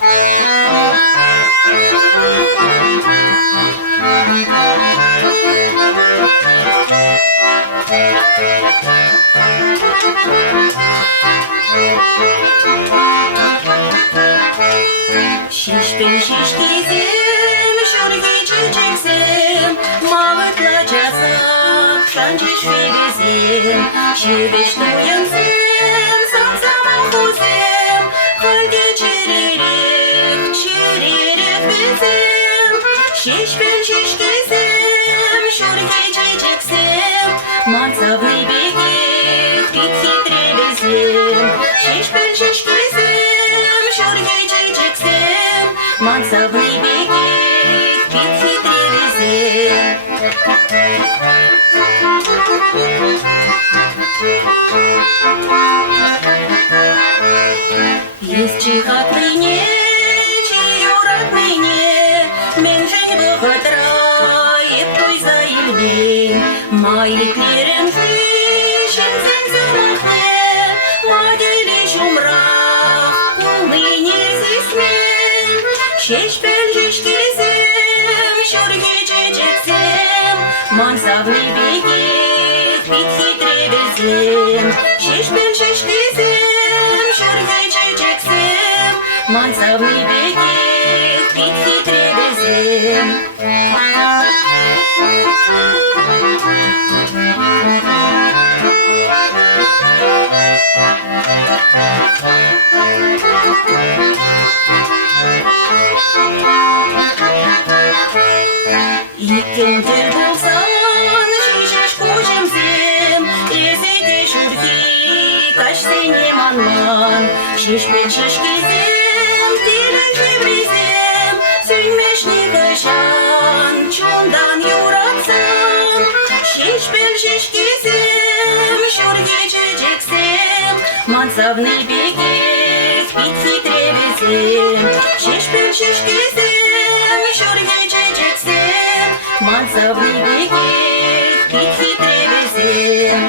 Çeçpėl çeçkisem, Юрий çeçексem, mağıtlaca sap, şancı şübezem, şübeşte uyansem, samsama huzem, halde çererek bezem. Çeçpėl çeçkisem, Юрий çeçeksem, mansavny bekek, bit hitre bezem. Çeçpėl çeçkisem, Юрий çeçeksem, mansavny bekek, bit hitre bezem. Есть чихатныне, чиюратныне, мен жень бăхăтра, ептой за илбен, майыклерем жишенсен зымахне, мадели çумрах, кулныне зисмен. Çeçpėl çeçkисем, Юрий çeçeksem, mansavny bekek, bit hitre bezem. Çeçpėl çeçkisem, Юрий çeçeksem, mansavny bekek, bit hitre bezem. İkkentel bolsan, şişeş koçemsem, esete şurki, kaç sene manman. Çeçpėl çeçkisem, telen şebrezem, sönmeşni kaşan, çondan yuratsam. Çeçpėl çeçkisem, Юрий çeçeksem, mansavny bekek, bit hitre bezem. Çeçpėl çeçkisem, Юрий çeçeksem, mansavny bekek, bit hitre bezem.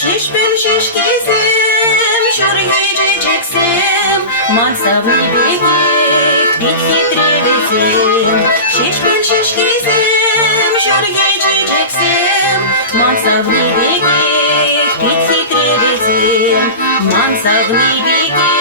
Çeçpėl çeçkisem, Юрий çeçeksem, mansavny bekek, bit hitre bezem. Çeçpėl çeçkisem, Юрий çeçeksem, mansavny bekek, bit hitre bezem. Mansavny bekek.